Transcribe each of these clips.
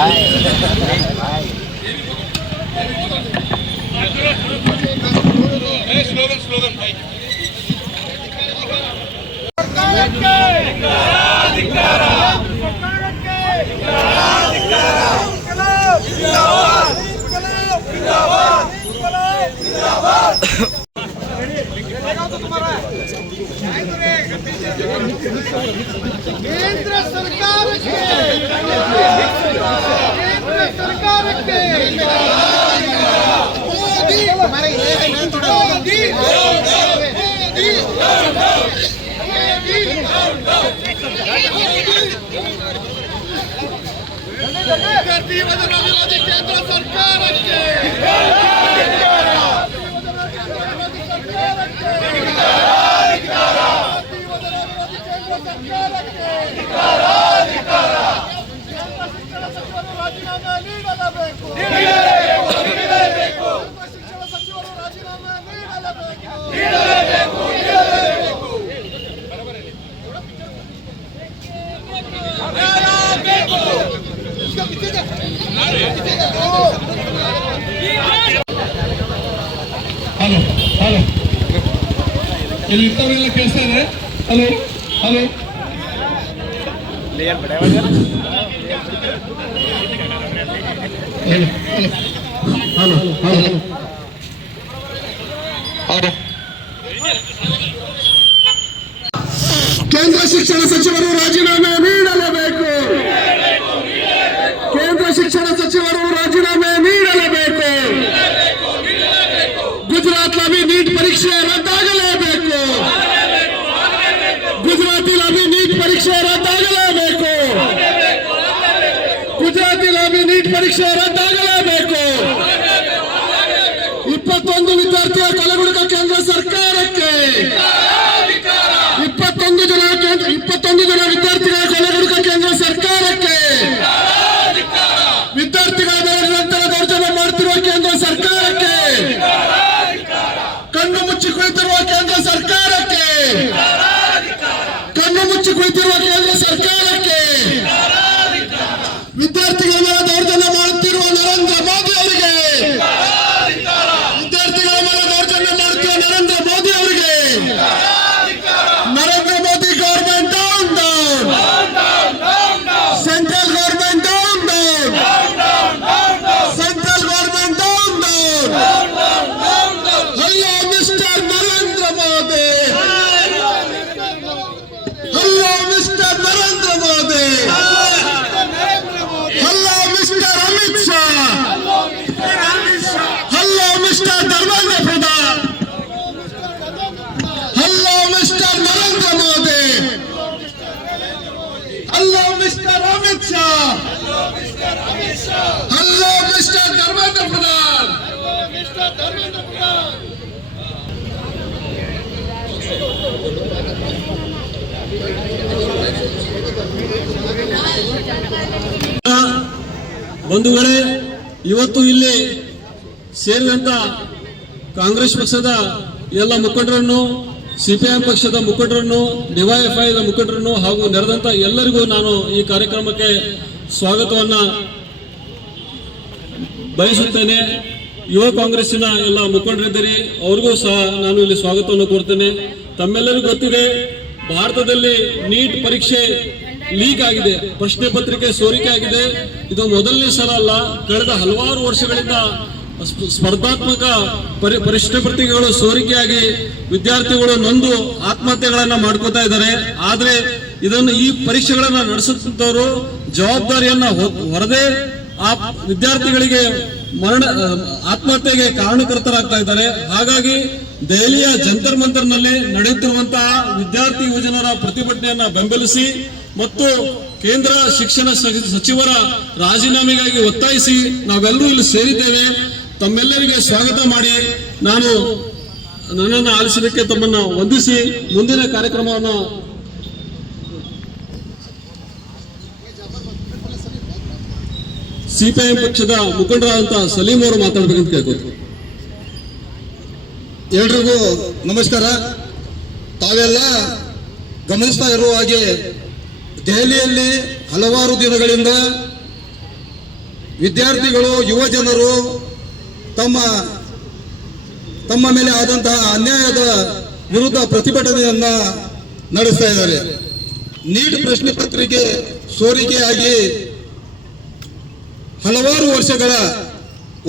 ಕೇಂದ್ರ ಸರ್ಕಾರಕ್ಕೆ ಕೇಂದ್ರ ಸರ್ಕಾರಕ್ಕೆ ರಾಜೀನಾಮೆ ನೀಡಲೇಬೇಕು. ಶಿಕ್ಷಣ ಸಚಿವರು ರಾಜೀನಾಮೆ ನೀಡಲೇಬೇಕು. ಹಲೋ ಹಲೋ, ಇಲ್ಲಿ ಇರ್ತವರೆಲ್ಲ ಕೇಳಿಸ್ತಾ ಇದೆ? Hello hello, hello hello hello. ಕೇಂದ್ರ ಶಿಕ್ಷಣ ಸಚಿವರು ರಾಜೀನಾಮೆ ನೀಡಲೇಬೇಕು. ಕೇಂದ್ರ ಶಿಕ್ಷಣ ಸಚಿವರು ರಾಜೀನಾಮೆ ನೀಡಲೇಬೇಕು. ಗುಜರಾತ್ನಲ್ಲಿ ನೀಟ್ ಪರೀಕ್ಷೆ ರದ್ದಾಗಲೇಬೇಕು. ಗುಜರಾತಿನಲ್ಲಿ ನೀಟ್ ಪರೀಕ್ಷೆ ರದ್ದಾಗಲೇಬೇಕು. ಗುಜರಾತಿನಲ್ಲಿ ನೀಟ್ ಪರೀಕ್ಷೆ ರದ್ದಾಗಲೇಬೇಕು. 21 ವಿದ್ಯಾರ್ಥಿಯ ಕೊಲೆಗುಡುಕ ಕೇಂದ್ರ ಸರ್ಕಾರಕ್ಕೆ. 21 ಜನ ವಿದ್ಯಾರ್ಥಿಗಳ ಕೊಲೆಗುಡುಕ ಕೇಂದ್ರ ಸರ್ಕಾರಕ್ಕೆ. ವಿದ್ಯಾರ್ಥಿಗಳ ಮೇಲೆ ನಿರಂತರ ದೌರ್ಜನ್ಯ ಮಾಡುತ್ತಿರುವ ಕೇಂದ್ರ ಸರ್ಕಾರಕ್ಕೆ. ಕಣ್ಣು ಮುಚ್ಚಿ ಕುಳಿತಿರುವ ಕೇಂದ್ರ ಸರ್ಕಾರಕ್ಕೆ. ಕಣ್ಣು ಮುಚ್ಚಿ ಕುಳಿತಿರುವ ಕೇಂದ್ರ ಸರ್ಕಾರಕ್ಕೆ. ವಿದ್ಯಾರ್ಥಿಗಳ ಮೇಲೆ ದೌರ್ಜನ್ಯ ಮಾಡುತ್ತಿರುವ ನರೇಂದ್ರ ಮೋದಿ ಅವರಿಗೆ. ವಿದ್ಯಾರ್ಥಿಗಳ ಮೇಲೆ ದೌರ್ಜನ್ಯ ಮಾಡುತ್ತಿರುವ ನರೇಂದ್ರ ಮೋದಿ ಅವರಿಗೆ. Narendra Modi government down down. Central government down down. Central government down down. Hello mister Narendra Modi. Hello mister Narendra Modi. Hello mister Amit Shah. Hello mister Dharmendra Pradhan. Hello mister Narendra Modi. Hello mister Amit Shah. Hello mister Dharmendra Pradhan. ಬಂಧುಗಳೇ, ಇವತ್ತು ಇಲ್ಲಿ ಸೇರಿದಂತ ಕಾಂಗ್ರೆಸ್ ಪಕ್ಷದ ಎಲ್ಲ ಮುಖಂಡರನ್ನು, ಸಿಪಿಎಂ ಪಕ್ಷದ ಮುಖಂಡರನ್ನು, ಡಿವೈಎಫ್ಐ ಮುಖಂಡರನ್ನು ಹಾಗೂ ನೆರೆದಂತ ಎಲ್ಲರಿಗೂ ನಾನು ಈ ಕಾರ್ಯಕ್ರಮಕ್ಕೆ ಸ್ವಾಗತವನ್ನ ಬಯಸುತ್ತೇನೆ. ಯುವ ಕಾಂಗ್ರೆಸ್ಸಿನ ಎಲ್ಲ ಮುಖಂಡರಿದ್ದೀರಿ, ಅವ್ರಿಗೂ ಸಹ ನಾನು ಇಲ್ಲಿ ಸ್ವಾಗತವನ್ನು ಕೋರ್ತೇನೆ. ತಮ್ಮೆಲ್ಲರಿಗೂ ಗೊತ್ತಿದೆ, ಭಾರತದಲ್ಲಿ ನೀಟ್ ಪರೀಕ್ಷೆ ಲೀಕ್ ಆಗಿದೆ, ಪ್ರಶ್ನೆ ಪತ್ರಿಕೆ ಸೋರಿಕೆ ಆಗಿದೆ. ಇದು ಮೊದಲನೇ ಸಲ ಅಲ್ಲ, ಕಳೆದ ಹಲವಾರು ವರ್ಷಗಳಿಂದ ಸ್ಪರ್ಧಾತ್ಮಕ ಪ್ರಶ್ನೆ ಪತ್ರಿಕೆಗಳು ಸೋರಿಕೆಯಾಗಿ ವಿದ್ಯಾರ್ಥಿಗಳು ನೊಂದು ಆತ್ಮಹತ್ಯೆಗಳನ್ನ ಮಾಡ್ಕೋತಾ ಇದ್ದಾರೆ. ಆದ್ರೆ ಈ ಪರೀಕ್ಷೆಗಳನ್ನ ನಡೆಸುತ್ತವರು ಜವಾಬ್ದಾರಿಯನ್ನ ಹೊರದೆ ಆ ವಿದ್ಯಾರ್ಥಿಗಳಿಗೆ ಆತ್ಮಹತ್ಯೆಗೆ ಕಾರಣಕರ್ತರಾಗ್ತಾ ಇದ್ದಾರೆ. ಹಾಗಾಗಿ ದೆಹಲಿಯ ಜಂತರ್ ಮಂತರ್ನಲ್ಲಿ ನಡೆಯುತ್ತಿರುವಂತಹ ವಿದ್ಯಾರ್ಥಿ ಯುವಜನರ ಪ್ರತಿಭಟನೆಯನ್ನ ಬೆಂಬಲಿಸಿ ಮತ್ತು ಕೇಂದ್ರ ಶಿಕ್ಷಣ ಸಚಿವರ ರಾಜೀನಾಮೆಗಾಗಿ ಒತ್ತಾಯಿಸಿ ನಾವೆಲ್ಲರೂ ಇಲ್ಲಿ ಸೇರಿದ್ದೇವೆ. ತಮ್ಮೆಲ್ಲರಿಗೆ ಸ್ವಾಗತ ಮಾಡಿ ನನ್ನನ್ನು ಆಲಿಸಲಿಕ್ಕೆ ತಮ್ಮನ್ನ ವಂದಿಸಿ ಮುಂದಿನ ಕಾರ್ಯಕ್ರಮವನ್ನು ಸಿಪಿಐಎಂ ಪಕ್ಷದ ಮುಖಂಡರಾದಂತಹ ಸಲೀಂ ಅವರು ಮಾತಾಡಬೇಕಂತ ಕೇಳ್ಕೊತೀನಿ. ಎಲ್ರಿಗೂ ನಮಸ್ಕಾರ. ತಾವೆಲ್ಲ ಗಮನಿಸ್ತಾ ಇರುವ ಹಾಗೆ ದೆಹಲಿಯಲ್ಲಿ ಹಲವಾರು ದಿನಗಳಿಂದ ವಿದ್ಯಾರ್ಥಿಗಳು, ಯುವ ಜನರು ತಮ್ಮ ಮೇಲೆ ಆದಂತಹ ಅನ್ಯಾಯದ ವಿರುದ್ಧ ಪ್ರತಿಭಟನೆಯನ್ನ ನಡೆಸ್ತಾ ಇದ್ದಾರೆ. ನೀಟ್ ಪ್ರಶ್ನೆ ಪತ್ರಿಕೆ ಸೋರಿಕೆಯಾಗಿ ಹಲವಾರು ವರ್ಷಗಳ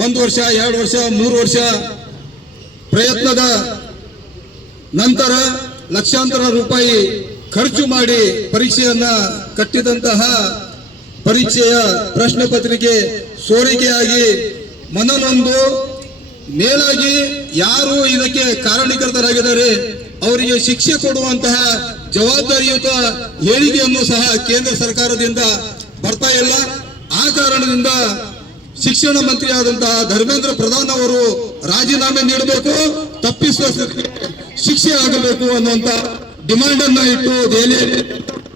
1 ವರ್ಷ, 2 ವರ್ಷ, 3 ವರ್ಷ ಪ್ರಯತ್ನದ ನಂತರ ಲಕ್ಷಾಂತರ ರೂಪಾಯಿ ಖರ್ಚು ಮಾಡಿ ಪರೀಕ್ಷೆಯನ್ನ ಕಟ್ಟಿದಂತಹ ಪರೀಕ್ಷೆಯ ಪ್ರಶ್ನೆ ಪತ್ರಿಕೆ ಸೋರಿಕೆಯಾಗಿ ಮನನೊಂದು ಮೇಲಾಗಿ ಯಾರು ಇದಕ್ಕೆ ಕಾರಣೀಕರ್ತರಾಗಿದ್ದಾರೆ ಅವರಿಗೆ ಶಿಕ್ಷೆ ಕೊಡುವಂತಹ ಜವಾಬ್ದಾರಿಯುತ ಹೇಳಿಕೆಯನ್ನು ಸಹ ಕೇಂದ್ರ ಸರ್ಕಾರದಿಂದ ಬರ್ತಾ ಇಲ್ಲ. ಆ ಕಾರಣದಿಂದ ಶಿಕ್ಷಣ ಮಂತ್ರಿ ಆದಂತಹ ಧರ್ಮೇಂದ್ರ ಪ್ರಧಾನ್ ಅವರು ರಾಜೀನಾಮೆ ನೀಡಬೇಕು, ತಪ್ಪಿಸುವ ಶಿಕ್ಷೆ ಆಗಬೇಕು ಅನ್ನುವಂತ ಡಿಮಾಂಡ್ ಅನ್ನ ಇಟ್ಟು ದೆಹಲಿಯಲ್ಲಿ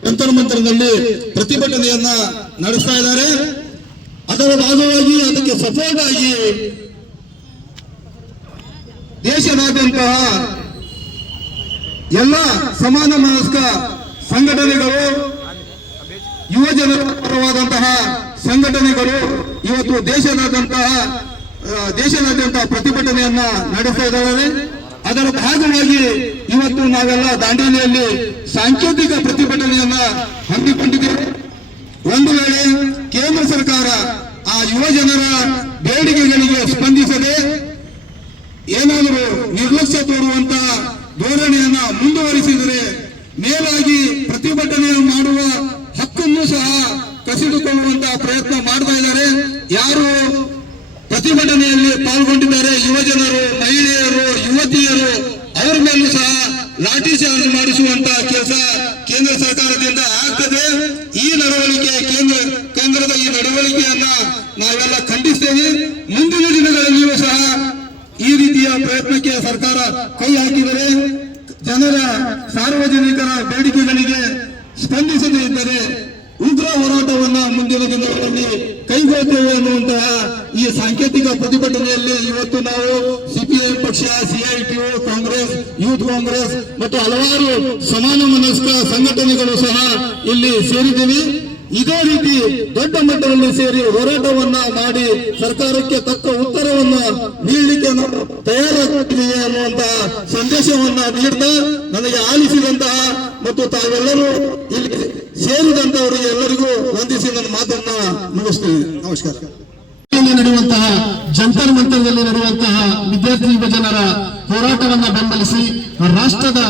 ಜಂತರ್ ಮಂತರ್ನಲ್ಲಿ ಪ್ರತಿಭಟನೆಯನ್ನ ನಡೆಸ್ತಾ ಇದ್ದಾರೆ. ಅದರ ಭಾಗವಾಗಿ ಅದಕ್ಕೆ ಸಪೋರ್ಟ್ ಆಗಿ ದೇಶದಾದ್ಯಂತಹ ಎಲ್ಲ ಸಮಾನ ಮನಸ್ಕ ಸಂಘಟನೆಗಳು, ಯುವ ಜನರ ಪರವಾದಂತಹ ಸಂಘಟನೆಗಳು ಇವತ್ತು ದೇಶದಾದ್ಯಂತ ಪ್ರತಿಭಟನೆಯನ್ನ ನಡೆಸ್ತಾ ಇದ್ದಾರೆ. ಅದರ ಭಾಗವಾಗಿ ಇವತ್ತು ನಾವೆಲ್ಲ ದಾಂಡೇಲಿಯಲ್ಲಿ ಸಾಂಕೇತಿಕ ಪ್ರತಿಭಟನೆಯನ್ನ ಹಮ್ಮಿಕೊಂಡಿದ್ದೇವೆ. ಒಂದು ವೇಳೆ ಕೇಂದ್ರ ಸರ್ಕಾರ ಆ ಯುವ ಜನರ ಬೇಡಿಕೆಗಳಿಗೆ ಸ್ಪಂದಿಸದೆ ಏನಾದರೂ ನಿರ್ಲಕ್ಷ್ಯ ತೋರುವಂತಹ ಧೋರಣೆಯನ್ನ ಮುಂದುವರಿಸಿದರೆ ಮೇಲಾಗಿ ಪ್ರತಿಭಟನೆ ಮಾಡುವ ಹಕ್ಕನ್ನು ಸಹ ಕಸಿದುಕೊಳ್ಳುವಂತಹ ಪ್ರಯತ್ನ ಮಾಡ್ತಾ ಇದ್ದಾರೆ. ಯಾರು ಪ್ರತಿಭಟನೆಯಲ್ಲಿ ಪಾಲ್ಗೊಂಡಿದ್ದಾರೆ, ಯುವ ಜನರು, ಮಹಿಳೆಯರು, ಯುವತಿಯರು, ಅವರ ಮೇಲೂ ಸಹ ಲಾಠಿ ಚಾರ್ಜ್ ಮಾಡಿಸುವಂತಹ ಕೆಲಸ ಕೇಂದ್ರ ಸರ್ಕಾರದಿಂದ ಆಗ್ತದೆ. ಈ ನಡವಳಿಕೆ ಕೇಂದ್ರದ ಈ ನಡವಳಿಕೆಯನ್ನ ನಾವೆಲ್ಲ ಖಂಡಿಸ್ತೇವೆ. ಮುಂದಿನ ದಿನಗಳಲ್ಲಿಯೂ ಸಹ ಈ ರೀತಿಯ ಪ್ರಯತ್ನಕ್ಕೆ ಸರ್ಕಾರ ಕೈ ಹಾಕಿದರೆ, ಜನರ ಸಾರ್ವಜನಿಕರ ಬೇಡಿಕೆಗಳಿಗೆ ಸ್ಪಂದಿಸದೇ ಇದ್ದರೆ ಉಗ್ರ ಹೋರಾಟವನ್ನ ಮುಂದಿನ ದಿನಗಳಲ್ಲಿ ಕೈಗೊಳ್ಳುತ್ತೇವೆ ಅನ್ನುವಂತಹ ಈ ಸಾಂಕೇತಿಕ ಪ್ರತಿಭಟನೆಯಲ್ಲಿ ಇವತ್ತು ನಾವು ಸಿಪಿಎಂ ಪಕ್ಷ, ಸಿಐಟಿಯು, ಕಾಂಗ್ರೆಸ್, ಯೂತ್ ಕಾಂಗ್ರೆಸ್ ಮತ್ತು ಹಲವಾರು ಸಮಾನ ಮನಸ್ಕ ಸಂಘಟನೆಗಳು ಸಹ ಇಲ್ಲಿ ಸೇರಿದ್ದೀವಿ. ಇದೇ ರೀತಿ ದೊಡ್ಡ ಮಟ್ಟದಲ್ಲಿ ಸೇರಿ ಹೋರಾಟವನ್ನ ಮಾಡಿ ಸರ್ಕಾರಕ್ಕೆ ತಕ್ಕ ಉತ್ತರವನ್ನ ನೀಡಲಿಕ್ಕೆ ನಾವು ತಯಾರಾಗಿದ್ದೀವಿ ಅನ್ನುವಂತಹ ಸಂದೇಶವನ್ನ ನೀಡ್ತಾ ನನಗೆ ಆಲಿಸಿದಂತಹ ಮತ್ತು ತಾವೆಲ್ಲರೂ ಇಲ್ಲಿ ಸೇರಿದಂತವರಿಗೆ ಎಲ್ಲರಿಗೂ ವಂದಿಸಿ ನನ್ನ ಮಾತನ್ನ ಮುಗಿಸ್ತೀನಿ. ನಮಸ್ಕಾರ. ನಡೆಯುವಂತಹ ಜಂತರ್ ಮಂತರ್ದಲ್ಲಿ ನಡೆಯುವಂತಹ ವಿದ್ಯಾರ್ಥಿ ಯುವ ಜನರ ಹೋರಾಟವನ್ನ ಬೆಂಬಲಿಸಿ ರಾಷ್ಟ್ರದ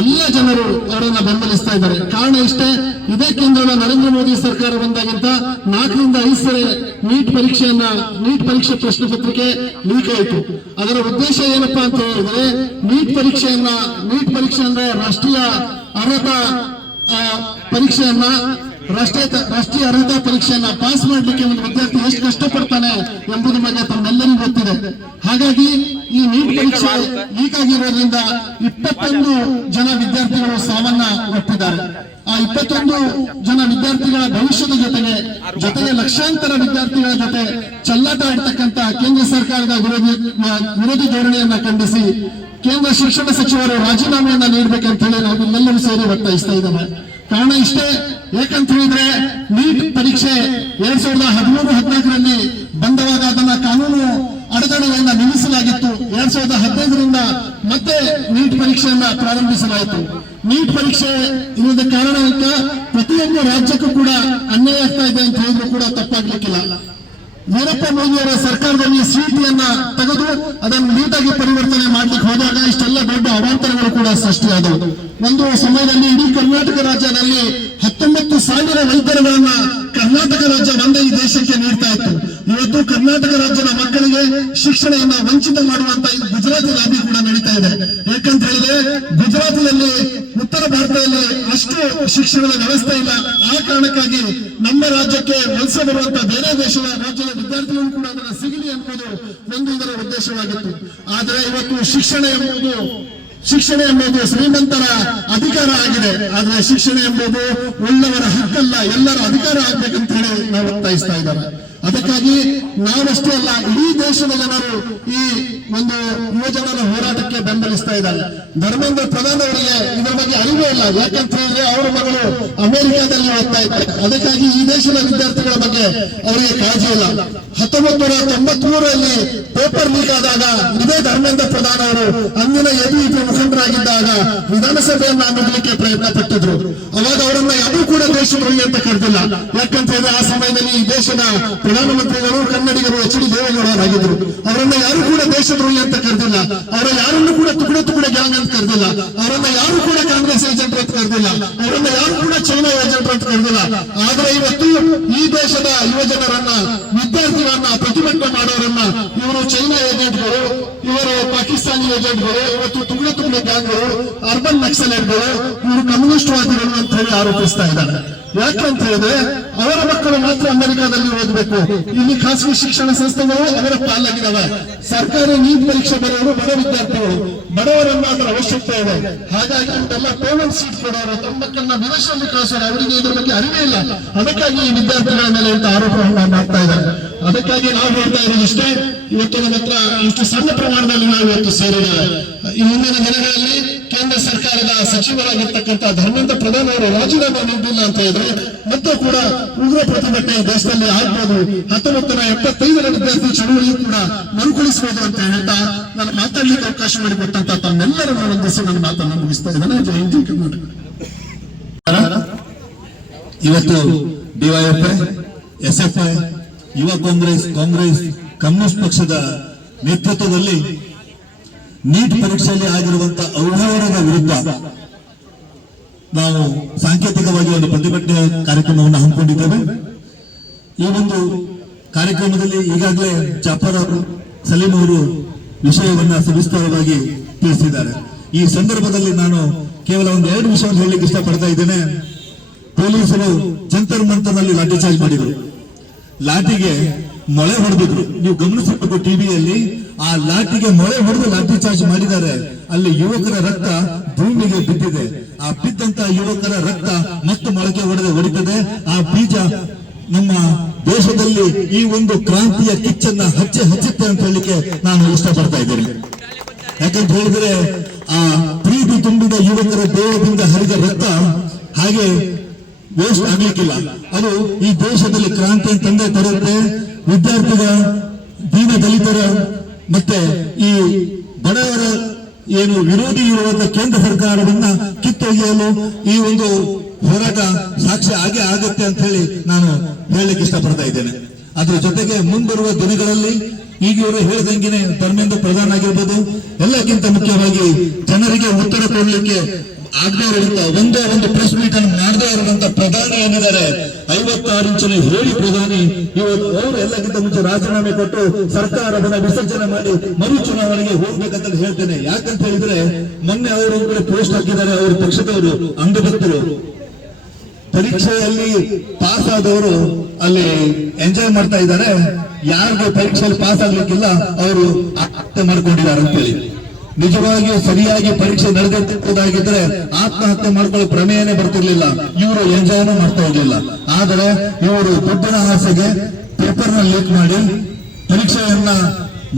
ಎಲ್ಲ ಜನರು ಅವರನ್ನ ಬೆಂಬಲಿಸ್ತಾ ಇದ್ದಾರೆ. ಕಾರಣ ಇಷ್ಟೇ, ಇದೇ ಕೇಂದ್ರದ ನರೇಂದ್ರ ಮೋದಿ ಸರ್ಕಾರ ಬಂದಾಗಿಂತ 4 ರಿಂದ 5 ಸರಿ ನೀಟ್ ಪರೀಕ್ಷೆ ಪ್ರಶ್ನೆ ಪತ್ರಿಕೆ ಲೀಕ್ ಆಯಿತು. ಅದರ ಉದ್ದೇಶ ಏನಪ್ಪಾ ಅಂತ ಹೇಳಿದ್ರೆ, ನೀಟ್ ಪರೀಕ್ಷೆ ಅಂದ್ರೆ ರಾಷ್ಟ್ರೀಯ ಅರ್ಹತಾ ಪರೀಕ್ಷೆಯನ್ನ ಪಾಸ್ ಮಾಡಲಿಕ್ಕೆ ಒಂದು ವಿದ್ಯಾರ್ಥಿ ಎಷ್ಟು ಕಷ್ಟಪಡ್ತಾನೆ ಎಂಬುದು ಬಗ್ಗೆ ತಮ್ಮೆಲ್ಲರಿಗೂ ಗೊತ್ತಿದೆ. ಹಾಗಾಗಿ ಈ ನೀಟ್ ಪರೀಕ್ಷೆ ಲೀಕ್ ಆಗಿರೋದ್ರಿಂದ 21 ಜನ ವಿದ್ಯಾರ್ಥಿಗಳು ಸಾವನ್ನ ಒಪ್ಪಿದ್ದಾರೆ. ಆ 21 ಜನ ವಿದ್ಯಾರ್ಥಿಗಳ ಭವಿಷ್ಯದ ಜೊತೆಗೆ ಲಕ್ಷಾಂತರ ವಿದ್ಯಾರ್ಥಿಗಳ ಜೊತೆ ಚೆಲ್ಲಾಟ ಆಡ್ತಕ್ಕಂತ ಕೇಂದ್ರ ಸರ್ಕಾರದ ವಿರೋಧಿ ಧೋರಣೆಯನ್ನ ಖಂಡಿಸಿ ಕೇಂದ್ರ ಶಿಕ್ಷಣ ಸಚಿವರು ರಾಜೀನಾಮೆಯನ್ನ ನೀಡಬೇಕಂತ ಹೇಳಿ ನಾವು ಎಲ್ಲರೂ ಸೇರಿ ಒತ್ತಾಯಿಸ್ತಾ ಇದ್ದೇವೆ. ಕಾರಣ ಇಷ್ಟೇ, ಯಾಕಂತ ಹೇಳಿದ್ರೆ ನೀಟ್ ಪರೀಕ್ಷೆ 2013-14ರಲ್ಲಿ ಬಂದವಾಗ ಅದನ್ನ ಕಾನೂನು ಅಡೆತಡೆಗಳನ್ನ ನಿಲ್ಲಿಸಲಾಗಿತ್ತು. 2015ರಿಂದ ಮತ್ತೆ ನೀಟ್ ಪರೀಕ್ಷೆಯನ್ನ ಪ್ರಾರಂಭಿಸಲಾಯಿತು. ನೀಟ್ ಪರೀಕ್ಷೆ ಇರುವುದ ಕಾರಣದಿಂದ ಪ್ರತಿಯೊಂದು ರಾಜ್ಯಕ್ಕೂ ಕೂಡ ಅನ್ಯಾಯ ಆಗ್ತಾ ಇದೆ ಅಂತ ಹೇಳಿದ್ರು ಕೂಡ ತಪ್ಪಾಗ್ಲಿಕ್ಕಿಲ್ಲ. ವೀರಪ್ಪ ಮೊಯ್ಲಿಯವರ ಸರ್ಕಾರದಲ್ಲಿ ಸಿಇಟಿಯನ್ನ ತೆಗೆದು ಅದನ್ನು ನೀಟಾಗಿ ಪರಿವರ್ತನೆ ಮಾಡ್ಲಿಕ್ಕೆ ಹೋದಾಗ ಇಷ್ಟೆಲ್ಲ ದೊಡ್ಡ ಅವಾಂತರಗಳು ಕೂಡ ಸೃಷ್ಟಿಯಾದವು. ಒಂದು ಸಮಯದಲ್ಲಿ ಇಡೀ ಕರ್ನಾಟಕ ರಾಜ್ಯದಲ್ಲಿ 19,000 ವೈದ್ಯರುಗಳನ್ನ ಕರ್ನಾಟಕ ರಾಜ್ಯ ಒಂದೇ ಈ ದೇಶಕ್ಕೆ ನೀಡ್ತಾ ಇತ್ತು. ಇವತ್ತು ಕರ್ನಾಟಕ ರಾಜ್ಯದ ಮಕ್ಕಳಿಗೆ ಶಿಕ್ಷಣವನ್ನ ವಂಚಿತ ಮಾಡುವಂತ ಗುಜರಾತ್ ಲಾಬಿ ಕೂಡ ನಡೀತಾ ಇದೆ. ಯಾಕಂತ ಹೇಳಿದ್ರೆ ಗುಜರಾತ್ನಲ್ಲಿ ಉತ್ತರ ಭಾರತದಲ್ಲಿ ಅಷ್ಟು ಶಿಕ್ಷಣದ ವ್ಯವಸ್ಥೆ ಇಲ್ಲ. ಆ ಕಾರಣಕ್ಕಾಗಿ ನಮ್ಮ ರಾಜ್ಯಕ್ಕೆ ವಲಸೆ ಬರುವಂತ ಬೇರೆ ರಾಜ್ಯದ ವಿದ್ಯಾರ್ಥಿಗಳು ಕೂಡ ಅದನ್ನ ಸಿಗಲಿ ಅನ್ನೋದು ಒಂದು ಇದರ ಉದ್ದೇಶವಾಗಿತ್ತು. ಆದರೆ ಇವತ್ತು ಶಿಕ್ಷಣ ಎಂಬುದು ಶ್ರೀಮಂತರ ಅಧಿಕಾರ ಆಗಿದೆ. ಆದ್ರೆ ಶಿಕ್ಷಣ ಎಂಬುದು ಉಳ್ಳವರ ಹಕ್ಕಲ್ಲ, ಎಲ್ಲರ ಅಧಿಕಾರ ಆಗ್ಬೇಕಂತ ಹೇಳಿ ನಾವು ಒತ್ತಾಯಿಸ್ತಾ ಇದ್ದಾರೆ. ಅದಕ್ಕಾಗಿ ನಾವಷ್ಟೇ ಅಲ್ಲ, ಇಡೀ ದೇಶದ ಜನರು ಈ ಒಂದು ಯುವಜನರ ಹೋರಾಟಕ್ಕೆ ಬೆಂಬಲಿಸ್ತಾ ಇದ್ದಾರೆ. ಧರ್ಮೇಂದ್ರ ಪ್ರಧಾನ್ ಅವರಿಗೆ ಇದರ ಬಗ್ಗೆ ಅರಿವೇ ಇಲ್ಲ. ಯಾಕಂತ ಹೇಳಿದ್ರೆ ಅವರ ಮಗಳು ಅಮೆರಿಕಾದಲ್ಲಿ ಓದ್ತಾ ಇದ್ದಾರೆ. ಅದಕ್ಕಾಗಿ ಈ ದೇಶದ ವಿದ್ಯಾರ್ಥಿಗಳ ಬಗ್ಗೆ ಅವರಿಗೆ ಕಾಳಜಿ ಇಲ್ಲ. 1993ರಲ್ಲಿ ಪೇಪರ್ ಲೀಕ್ ಆದಾಗ ಇದೇ ಧರ್ಮೇಂದ್ರ ಪ್ರಧಾನ್ ಅವರು ಅಂದಿನ ಎಬಿವಿಪಿ ಮುಖಂಡರಾಗಿದ್ದಾಗ ವಿಧಾನಸಭೆಯನ್ನ ನುಗ್ಗಲಿಕ್ಕೆ ಪ್ರಯತ್ನ ಪಟ್ಟಿದ್ರು. ಅವಾಗ ಅವರನ್ನ ಯಾರೂ ಕೂಡ ದೇಶದ್ರೋಹಿ ಅಂತ ಕರೆದಿಲ್ಲ. ಯಾಕಂತ ಹೇಳಿದ್ರೆ ಆ ಸಮಯದಲ್ಲಿ ಈ ದೇಶದ ಪ್ರಧಾನಮಂತ್ರಿಗಳು ಕನ್ನಡಿಗರು ಎಚ್.ಡಿ. ದೇವೇಗೌಡರಾಗಿದ್ರು. ಅವರನ್ನ ಯಾರು ಕೂಡ ದೇಶದ್ರೋಹಿ ಅಂತ ಕರೆದಿಲ್ಲ. ಅವರ ಯಾರನ್ನು ಕೂಡ ತುಕಡೆ ಗ್ಯಾಂಗ್ ಅಂತ ಕರೆದಿಲ್ಲ. ಅವರನ್ನ ಯಾರು ಕೂಡ ಕಾಂಗ್ರೆಸ್ ಏಜೆಂಟ್ ಅಂತ ಕರೆದಿಲ್ಲ. ಅವರನ್ನ ಯಾರು ಕೂಡ ಚೈನಾ ಏಜೆಂಟ್ ಅಂತ ಕರೆದಿಲ್ಲ. ಆದ್ರೆ ಇವತ್ತು ಈ ದೇಶದ ಯುವಜನರನ್ನ, ವಿದ್ಯಾರ್ಥಿಗಳನ್ನ ಪ್ರತಿಭಟನೆ ಮಾಡೋರನ್ನ ಇವರು ಚೈನಾ ಏಜೆಂಟ್ಗಳು, ಇವರು ಪಾಕಿಸ್ತಾನಿ ಏಜೆಂಟ್ಗಳು, ಇವತ್ತು ತುಕಡೆ ಗ್ಯಾಂಗ್ಗಳು, ಅರ್ಬನ್ ನಕ್ಸಲೈಟ್ಗಳು, ಇವರು ಕಮ್ಯುನಿಸ್ಟ್ ವಾದಿಗಳು ಅಂತ ಹೇಳಿ ಆರೋಪಿಸ್ತಾ ಇದ್ದಾರೆ. ಯಾಕಂತ ಹೇಳಿದ್ರೆ ಅವರ ಮಕ್ಕಳು ಮಾತ್ರ ಅಮೆರಿಕಾದಲ್ಲಿ ಓದಬೇಕು. ಇಲ್ಲಿ ಖಾಸಗಿ ಶಿಕ್ಷಣ ಸಂಸ್ಥೆಗಳು ಅವರ ಪಾಲಾಗಿದ್ದಾವೆ. ಸರ್ಕಾರಿ ನೀಟ್ ಪರೀಕ್ಷೆ ಬರೆಯೋರು ಬಡ ವಿದ್ಯಾರ್ಥಿಗಳು, ಬಡವರನ್ನ ಅದರ ಅವಶ್ಯಕತೆ ಇದೆ. ಹಾಗಾಗಿ ಇವರೆಲ್ಲ ಪೇಮೆಂಟ್ ಸೀಟ್ ಕೊಡೋರು, ತಮ್ಮ ಮಕ್ಕಳನ್ನ ವಿದೇಶದಲ್ಲಿ ಕಳಿಸೋರು, ಅವರಿಗೆ ಇದ್ರ ಬಗ್ಗೆ ಅರಿವೇ ಇಲ್ಲ. ಅದಕ್ಕಾಗಿ ಈ ವಿದ್ಯಾರ್ಥಿಗಳ ಮೇಲೆ ಇಂಥ ಆರೋಪವನ್ನ ಮಾಡ್ತಾ ಇದ್ದಾರೆ. ಅದಕ್ಕಾಗಿ ನಾವು ಹೇಳ್ತಾ ಇರೋದು ಇಷ್ಟೇ, ಇವತ್ತು ನಮ್ಮ ಹತ್ರ ಇಷ್ಟು ಸಣ್ಣ ಪ್ರಮಾಣದಲ್ಲಿ ನಾವು ಇವತ್ತು ಸೇರಿದ್ದೇವೆ. ಈ ಮುಂದಿನ ದಿನಗಳಲ್ಲಿ ಕೇಂದ್ರ ಸರ್ಕಾರದ ಸಚಿವರಾಗಿರ್ತಕ್ಕಂಥ ಧರ್ಮೇಂದ್ರ ಪ್ರಧಾನ್ ಅವರು ರಾಜೀನಾಮೆ ನೀಡಿಲ್ಲ ಅಂತ ಹೇಳಿದ್ರೆ ಮತ್ತು ಕೂಡ ಉಗ್ರ ಪ್ರತಿಭಟನೆ ದೇಶದಲ್ಲಿ ಆಗ್ಬೋದು. 1975ರ ವಿದ್ಯಾರ್ಥಿ ಚಳುವಳಿಯೂ ಕೂಡ ಮರುಕಳಿಸಬಹುದು ಅಂತ ಹೇಳ್ತಾ ನಾನು ಮಾತಾಡ್ಲಿಕ್ಕೆ ಅವಕಾಶ ಮಾಡಿಕೊಟ್ಟಂತ ತಮ್ಮೆಲ್ಲರನ್ನು ವಂದಿಸಿ ನನ್ನ ಮಾತನ್ನು ಮುಗಿಸ್ತಾ ಇದ್ದೇನೆ. ಜೈ ಹಿಂದ್, ಜೈ ಕರ್ನಾಟಕ. ಇವತ್ತು ಡಿವೈಎಫ್ಐ, ಎಸ್ಎಫ್ಐ, ಯುವ ಕಾಂಗ್ರೆಸ್, ಕಮ್ಯುನಿಸ್ಟ್ ಪಕ್ಷದ ನೇತೃತ್ವದಲ್ಲಿ ನೀಟ್ ಪರೀಕ್ಷೆಯಲ್ಲಿ ಆಗಿರುವಂತಹ ಅವ್ಯವಹಾರದ ವಿರುದ್ಧ ನಾವು ಸಾಂಕೇತಿಕವಾಗಿ ಒಂದು ಪ್ರತಿಭಟನೆ ಕಾರ್ಯಕ್ರಮವನ್ನು ಹಮ್ಮಿಕೊಂಡಿದ್ದೇವೆ. ಈ ಒಂದು ಕಾರ್ಯಕ್ರಮದಲ್ಲಿ ಈಗಾಗಲೇ ಜಾಫರ್ ಅವರು, ಸಲೀಂ ಅವರು ವಿಷಯವನ್ನ ಸವಿಸ್ತಾರವಾಗಿ ತಿಳಿಸಿದ್ದಾರೆ. ಈ ಸಂದರ್ಭದಲ್ಲಿ ನಾನು ಕೇವಲ ಎರಡು ವಿಷಯವನ್ನು ಹೇಳಲಿಕ್ಕೆ ಇಷ್ಟಪಡ್ತಾ ಇದ್ದೇನೆ. ಪೊಲೀಸರು ಜಂತರ್ ಮಂತರ್ನಲ್ಲಿ ಲಾಠಿ ಚಾರ್ಜ್ ಮಾಡಿದ್ರು, ಲಾಠಿಗೆ ಮೊಳೆ ಹೊಡೆದಿದ್ರು. ನೀವು ಗಮನಿಸಬೇಕು ಟಿವಿಯಲ್ಲಿ, ಆ ಲಾಠಿಗೆ ಮೊಳೆ ಹೊಡೆದು ಲಾಠಿ ಚಾರ್ಜ್ ಮಾಡಿದ್ದಾರೆ. ಅಲ್ಲಿ ಯುವಕರ ರಕ್ತ ಭೂಮಿಗೆ ಬಿದ್ದಿದೆ. ಆ ಬಿದ್ದಂತ ಯುವಕರ ರಕ್ತ ಮತ್ತು ಮೊಳಕೆ ಹೊಡಿತದೆ. ಆ ಬೀಜ ನಮ್ಮ ದೇಶದಲ್ಲಿ ಈ ಒಂದು ಕ್ರಾಂತಿಯ ಕಿಚ್ಚನ್ನ ಹಚ್ಚುತ್ತೆ ಅಂತ ಹೇಳಲಿಕ್ಕೆ ನಾನು ಇಷ್ಟಪಡ್ತಾ ಇದ್ದೇನೆ. ಯಾಕಂತ ಹೇಳಿದ್ರೆ ಆ ಪ್ರೀತಿ ತುಂಬಿದ ಯುವಕರ ದೇಹದಿಂದ ಹರಿದ ರಕ್ತ ಹಾಗೆ ವೇಸ್ಟ್ ಆಗ್ಲಿಕ್ಕಿಲ್ಲ. ಅದು ಈ ದೇಶದಲ್ಲಿ ಕ್ರಾಂತಿ ತಂದೆ ತರುತ್ತೆ. ವಿದ್ಯಾರ್ಥಿಗಳ, ದೀನ ದಲಿತರ ಮತ್ತೆ ಈ ಬಡವರ ಏನು ವಿರೋಧಿ ಇರುವಂತಹ ಕೇಂದ್ರ ಸರ್ಕಾರವನ್ನ ಕಿತ್ತೊಗೆಯಲು ಈ ಒಂದು ಹೋರಾಟ ಸಾಕ್ಷ್ಯ ಆಗತ್ತೆ ಅಂತ ಹೇಳಿ ನಾನು ಹೇಳಲಿಕ್ಕೆ ಇಷ್ಟಪಡ್ತಾ ಇದ್ದೇನೆ. ಅದ್ರ ಜೊತೆಗೆ ಮುಂಬರುವ ದಿನಗಳಲ್ಲಿ ಈಗ ಇವರು ಹೇಳಿದಂಗೆನೆ ಧರ್ಮೇಂದ್ರ ಪ್ರಧಾನ್ ಆಗಿರ್ಬೋದು, ಎಲ್ಲಕ್ಕಿಂತ ಮುಖ್ಯವಾಗಿ ಜನರಿಗೆ ಉತ್ತರ ಕೊಡಲಿಕ್ಕೆ ಆಗದೆ ಇರುವಂತ ಒಂದೇ ಒಂದು ಪ್ರೆಸ್ ಮೀಟ್ ಅನ್ನು ಮಾಡದೇ ಇರುವಂತ ಪ್ರಧಾನಿ ಏನಿದ್ದಾರೆ, 56 ಇಂಚಿನ ಹೇಳಿ ಪ್ರಧಾನಿ, ಇವತ್ತು ಅವರು ಎಲ್ಲಕ್ಕಿಂತ ಮುಂಚೆ ರಾಜೀನಾಮೆ ಕೊಟ್ಟು ಸರ್ಕಾರವನ್ನ ವಿಸರ್ಜನೆ ಮಾಡಿ ಮರು ಚುನಾವಣೆಗೆ ಹೋಗ್ಬೇಕಂತ ಹೇಳ್ತೇನೆ. ಯಾಕಂತ ಹೇಳಿದ್ರೆ ಮೊನ್ನೆ ಅವರು ಒಂದು ಕಡೆ ಪೋಸ್ಟ್ ಹಾಕಿದ್ದಾರೆ, ಅವ್ರ ಪಕ್ಷದವರು ಅಂಗಭಕ್ತರು ಪರೀಕ್ಷೆಯಲ್ಲಿ ಪಾಸ್ ಆದವರು ಅಲ್ಲಿ ಎಂಜಾಯ್ ಮಾಡ್ತಾ ಇದ್ದಾರೆ. ಯಾರಿಗೂ ಪರೀಕ್ಷೆಯಲ್ಲಿ ಪಾಸ್ ಆಗ್ಲಿಕ್ಕಿಲ್ಲ ಅವರು ಆತ್ಮಹತ್ಯೆ ಮಾಡ್ಕೊಂಡಿದ್ದಾರೆ ಅಂತೇಳಿ. ನಿಜವಾಗಿಯೂ ಸರಿಯಾಗಿ ಪರೀಕ್ಷೆ ನಡೆದಿದ್ದಾಗಿದ್ರೆ ಆತ್ಮಹತ್ಯೆ ಮಾಡ್ಕೊಳ್ಳೋ ಪ್ರಮೇಯನೇ ಬರ್ತಿರ್ಲಿಲ್ಲ, ಇವರು ಎಂಜಾಯ್ನೂ ಮಾಡ್ತಾ ಇರ್ಲಿಲ್ಲ. ಆದರೆ ಇವರು ದುಡ್ಡಿನ ಆಸೆಗೆ ಪೇಪರ್ ನ ಲೀಕ್ ಮಾಡಿ ಪರೀಕ್ಷೆಯನ್ನ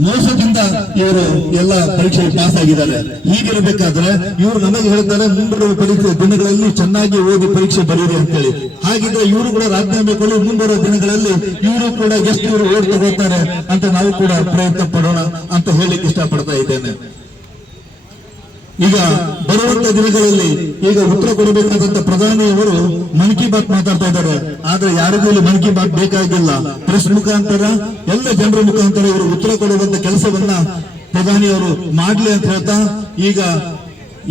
ಮೋಸದಿಂದ ಇವರು ಎಲ್ಲ ಪರೀಕ್ಷೆಯಲ್ಲಿ ಪಾಸ್ ಆಗಿದ್ದಾರೆ. ಹೀಗಿರಬೇಕಾದ್ರೆ ಇವರು ನಮಗೆ ಹೇಳ್ತಾರೆ ಮುಂಬರುವ ಪರೀಕ್ಷೆ ದಿನಗಳಲ್ಲಿ ಚೆನ್ನಾಗಿ ಓದಿ ಪರೀಕ್ಷೆ ಬರೀರಿ ಅಂತೇಳಿ. ಹಾಗಿದ್ರೆ ಇವರು ಕೂಡ ರಾಜೀನಾಮೆ ಕೊಡಿ, ಮುಂಬರುವ ದಿನಗಳಲ್ಲಿ ಇವರು ಕೂಡ ಎಷ್ಟು ಇವರು ಓಡ್ ತಗೋತಾರೆ ಅಂತ ನಾವು ಕೂಡ ಪ್ರಯತ್ನ ಪಡೋಣ ಅಂತ ಹೇಳಿಕ್ಕೆ ಇಷ್ಟಪಡ್ತಾ ಇದ್ದೇನೆ. ಈಗ ಬರುವಂತ ದಿನಗಳಲ್ಲಿ ಈಗ ಉತ್ತರ ಕೊಡಬೇಕಾದಂತ ಪ್ರಧಾನಿಯವರು ಮನ್ ಕಿ ಬಾತ್ ಮಾತಾಡ್ತಾ ಇದ್ದಾರೆ. ಆದ್ರೆ ಯಾರಿಗೂ ಇಲ್ಲಿ ಮನ್ ಕಿ ಬಾತ್ ಬೇಕಾಗಿಲ್ಲ. ಪ್ರೆಸ್ ಮುಖಾಂತರ ಎಲ್ಲ ಜನರ ಮುಖಾಂತರ ಇವರು ಉತ್ತರ ಕೊಡುವಂತ ಕೆಲಸವನ್ನ ಪ್ರಧಾನಿಯವರು ಮಾಡ್ಲಿ ಅಂತ ಹೇಳ್ತಾ, ಈಗ